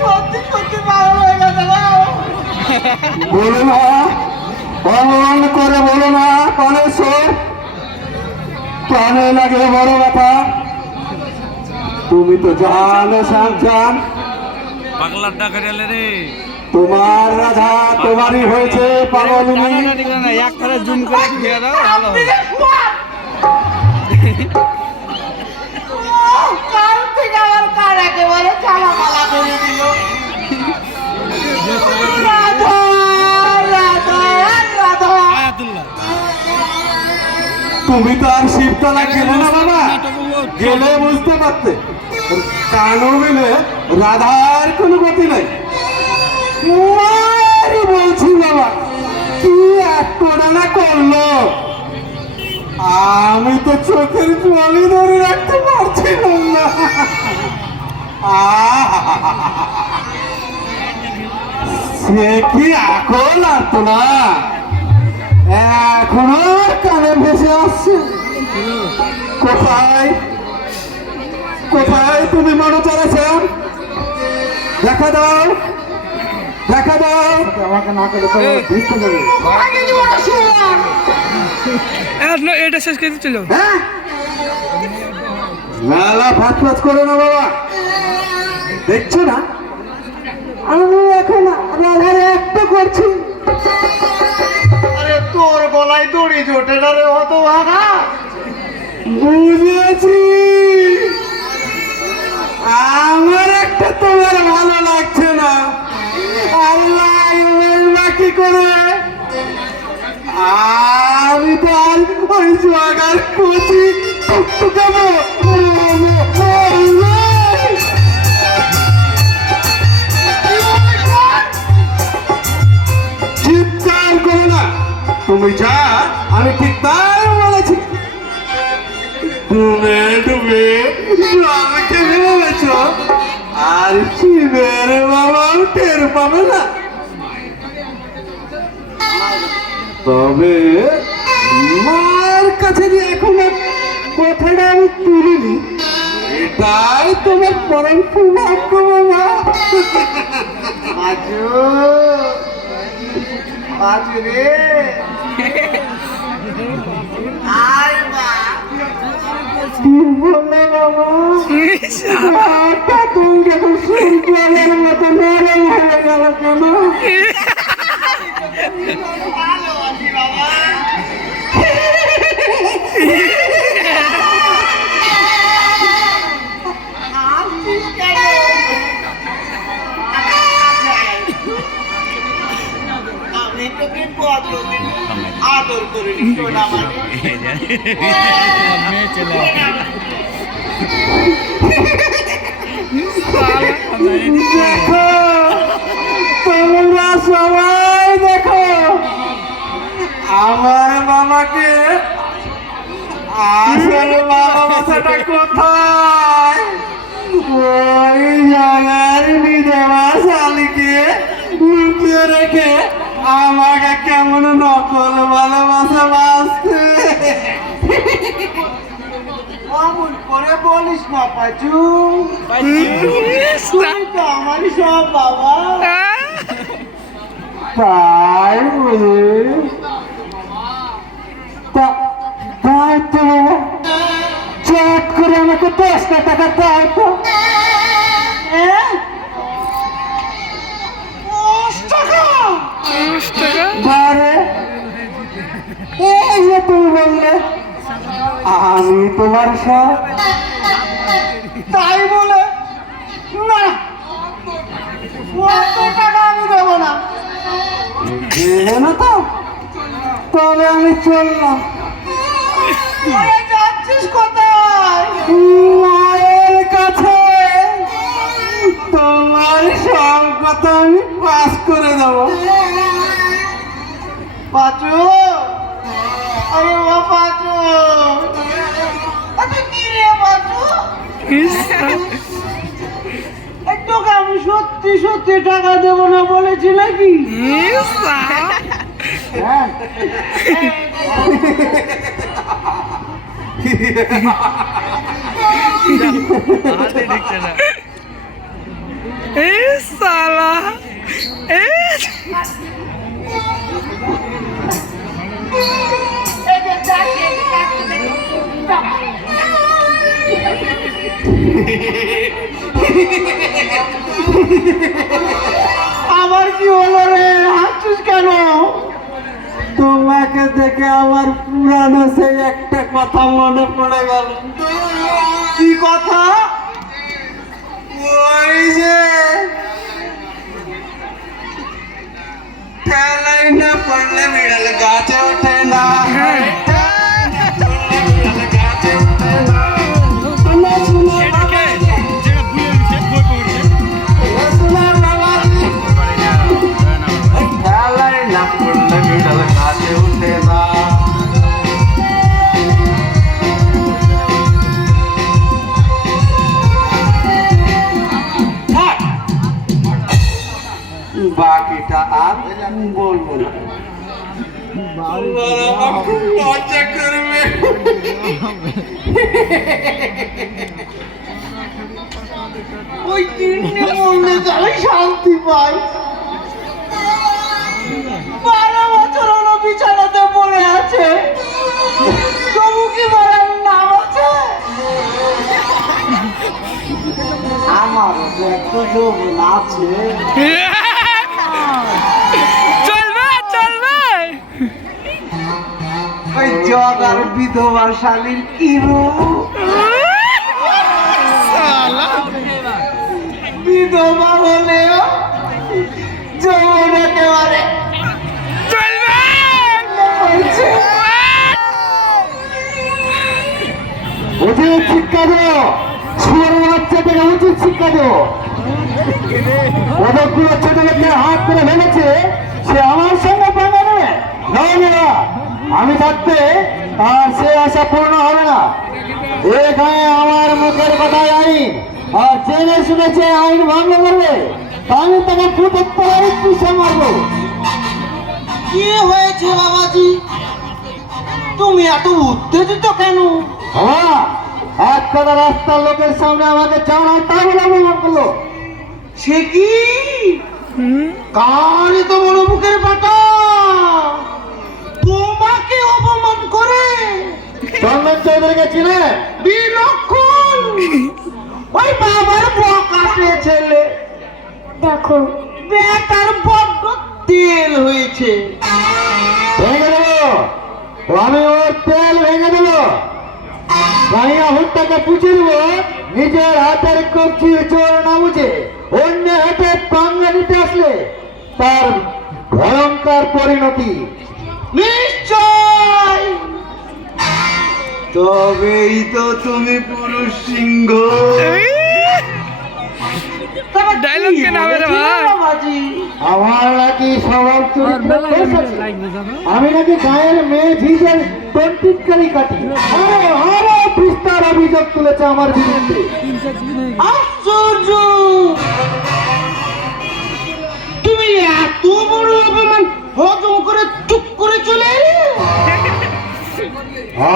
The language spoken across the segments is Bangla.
সত্যি সত্যি পাগল হয়ে গেছে না। বলো না, অমন করে বলো না, কানে শোন, কানে লাগে বড় কথা। তুমি তো জানো সাবধান, পাগলার ডাকা গেলে রে তোমার রাধা তোমারই হয়েছে পাগলিনী। এক করে জুম করে দিয়ে দাও ভালো হবে। কাল থেকে আমার কার একেবারে চালামালা করে দিল। রাধা রাধা রাধা। আয়াতুল্লাহ তুমি তো আর শিবতলা গেলে না বাবা, গেলে বুঝতে পারতে কানো মিলে রাধার কোনো গতি নাই। মায়েরই বলছি বাবা, কি একটা না করলো, আমি তো চোখের জলই ধরে রাখতে পারছিলাম না। সে কি আকল আর না, এখনো কানে ভেসে আসছে। কোথায় কোথায় তুমি মনে চলেছেন? দেখা দাও, দেখা দাও। আমাকে না করে ভিজতে যাবে। এটা শেষ করে চল। হ্যাঁ, লালা ফাঁচ ফাঁচ করো না বাবা, দেখছো না আমি এখন রাধার একটা করছি। আরে তোর গলায় দড়ি জোটে না রে অত ভাগা। বুঝেছি, আমার একটা তোমার ভালো লাগছে না। আল্লাহ কি করে, আমি তো আর ওই জায়গার কচি টুকটুকাবো। চিৎকার করো না, তুমি যা আমি ঠিক তাই বলেছি। ডুবে ডুবে আমাকে ভেবেছ, আর শিবের বাবাও টের পাবে না। তবে মার কাছে যে এখনো কথাটা আমি তুলিনি, এটাই তোমার পরম সৌভাগ্য বাবা। আজু আজু রে আয় মা। কি বললে বাবা? তুমি যখন সূর্যের মতো নরম হয়ে গেল কেন? ভালো আছি বাবা। আসছিস কেন? আমি তোকে কতদিন আদর করে সোনা মানে। দেখো, তোমরা সবাই দেখো, আমার মামাকে আসল ভালোবাসাটা কোথায়? ওই জায়গার বিধবা শালিকে লুকিয়ে রেখে আমাকে কেমন নকল ভালোবাসা বাসছে। অমন করে বলিস না পাচু, তুই তো আমারই সব বাবা। তাই বলে তাই তো চট করে আমাকে 10টা টাকা দাও তো। 10 টাকা? বারে, এই যে তুমি বললে আমি তোমার সব, তাই বলে না, অত টাকা আমি দেবো না। দেবে না তো? তবে আমি চললাম। ওরে যাচ্ছিস কোথায়? মায়ের কাছে। তোমার সব কথা আমি পাস করে দেবো। পাচু, আরে ও পাচু, আরে কি রে পাচু? এই তোকে আমি সত্যি সত্যি টাকা দেবো না বলেছি নাকি? হ্যাঁ, হাতে হচ্ছে না এই সালা এই আবার কি হলো রে, হাসছিস কেন? তোমাকে দেখে আমার পুরানো সেই একটা কথা মনে পড়ে গেল। কি কথা? ওই যে ঠেলাই না পড়লে বিড়াল গাছে ওঠে না। ঠেলাই না পড়লে বিড়াল গাছে ওঠে না। বাকিটা আর বলবো না। আমার খুব লজ্জা করবে। ওই তিনটে মনে যাই শান্তি পাই। 12 বছর হলো বিছানাতে পড়ে আছে, তবু কি বলার নাম আছে? আমারও তো একটু যৌবন আছে। চলবে চলবে ওই জগ আর বিধবা শালীর কি রূপ! বিধবা হলেও যৌবন একেবারে চলবে বলছে। উচিত শিক্ষা দেও, শুয়ারের বাচ্চাটাকে উচিত শিক্ষা দেও। কতগুলো ছোট লোকের হাত ধরে ভেঙেছে, সে আমার সঙ্গে পাঙ্গা নেবে? না, আমি থাকতে আর সে আশা পূর্ণ হবে না। এখানে আমার মুখের কথাই আইন, আর জেনে শুনেছে আইন ভঙ্গ করবে, আমি তাকে ফুটে পড়ে পিছিয়ে মারবো। কি হয়েছে বাবাজি, তুমি এত উত্তেজিত কেন? হ্যাঁ, এক কথা রাস্তার লোকের সামনে আমাকে চাওয়ার তাই অপমান করলো। সে কি কারে তো বড় মুখের পাটা, তোমাকে অপমান করে? চন্দন চৌধুরীকে চিনে? বিলক্ষণ ওই বাবার বকাটে ছেলে, দেখো বেটার বড্ড তেল হয়েছে। ভেঙে দেবো, আমি ওর তেল ভেঙে দেবো। গাইয়া হুটটাকে পুছে দেবো, নিজের হাতের কবজি চোর না বুঝে অন্য হাতে পাঙ্গা নিতে আসলে তার ভয়ঙ্কর পরিণতি। নিশ্চয়, তবেই তো তুমি পুরুষ সিংহ। ডায়লগ কেন হবে রে ভাই? বাবাজি, আমার নাকি সবার চরিত্র দোষ আছে। আমি নাকি গায়ের মেয়ে ঝিঝের টন্টিটকারি কাটি। আরো বিস্তার অভিযোগ তুলেছে আমার বিরুদ্ধে। আশ্চর্য, তুমি এত বড় অপমান হজম করে চুপ করে চলে এলে?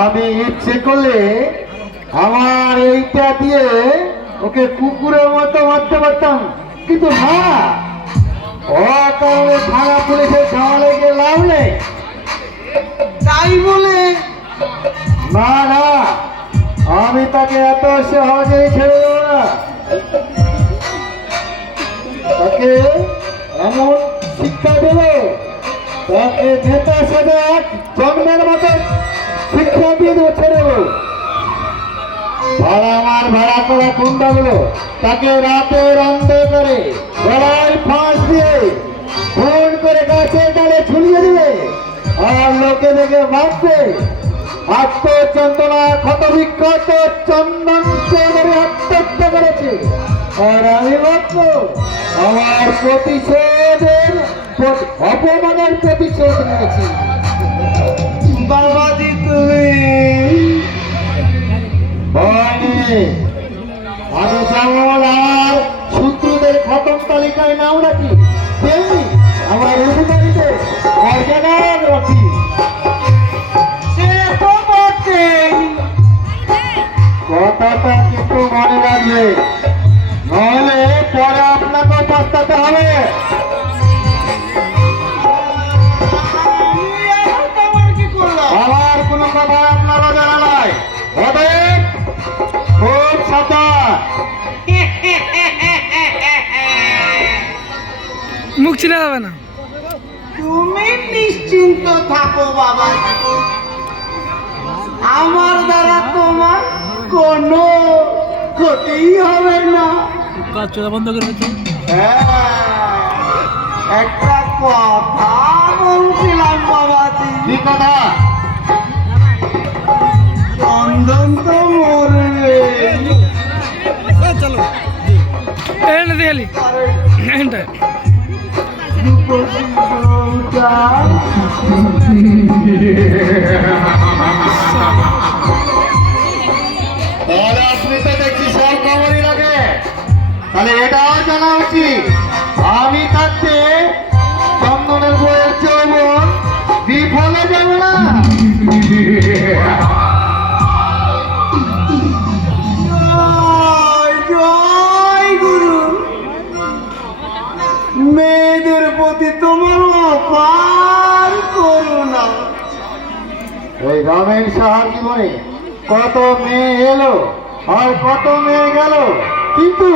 আমি ইচ্ছে করলে আমার এইটা দিয়ে ওকে কুকুরের মতো মারতে পারতাম, কিন্তু না, ও কারণে থানা পুলিশের ঝামেলে গিয়ে লাভ নেই। তাই বলে না না, আমি তাকে এত সহজেই ছেড়ে দেবো না। তাকে এমন শিক্ষা দেব, তাকে নেতা সাথে জন্মের মতো শিক্ষা দিয়ে দেবো, ছেড়ে দেবো। ভাড়া করা গুন্ডাগুলো তাকে রাতের অন্ধকারে গলায় ফাঁস দিয়ে ফোন করে গাছের ডালে ঝুলিয়ে দিবে, আর লোকে দেখে ভাববে আত্মচন্দনা ক্ষত বিক্ষত চন্দন চৌধুরী আত্মহত্যা করেছে। আর আমি ভাববো আমার প্রতিশোধের অপমানের প্রতিশোধ নিয়েছি। বাবাজি, তুমি ভয় নেই, আমি যেমন আর শত্রুদের খতম তালিকায় নাও রাখি, তেমনি আমরা রঘুবাড়িতে মর্যাদা রাখি। সে তো বটেই। কথাটা কিন্তু মনে রাখবে, চিনা যাবে না। তুমি নিশ্চিন্ত থাকো বাবাজি, আমার দ্বারা তোমার কোনো ক্ষতি হবে না। হ্যাঁ, একটা কথা বলছিলাম বাবাজি। কি কথা? চন্দন তো মরবে, এখানে দেখালি এখানটা তাহলে আপনি তো দেখছি সব খবরই লাগে, তাহলে এটাও জানা উচিত আমি থাকতে চন্দনের বইয়ের যৌবন বিফলে যাবে না। জয় জয় গুরু, মেয়েদের প্রতি তোমার অপার করুণা। এই রামের সাহার জীবনে কত মেয়ে এলো আর কত মেয়ে গেল, কিন্তু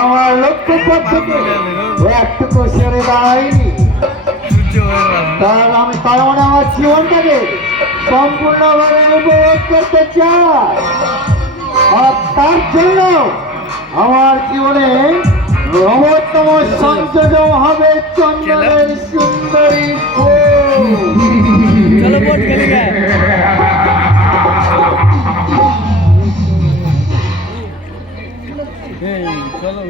আমার লক্ষ্যপথ থেকে একটুকু সেরে দাঁড়ায়নি। তার মানে আমার জীবনটাকে সম্পূর্ণভাবে উপভোগ করতে চাই, আর তার জন্য আমার জীবনে নবতম সংযোজন হবে চন্দনের সুন্দরী চলো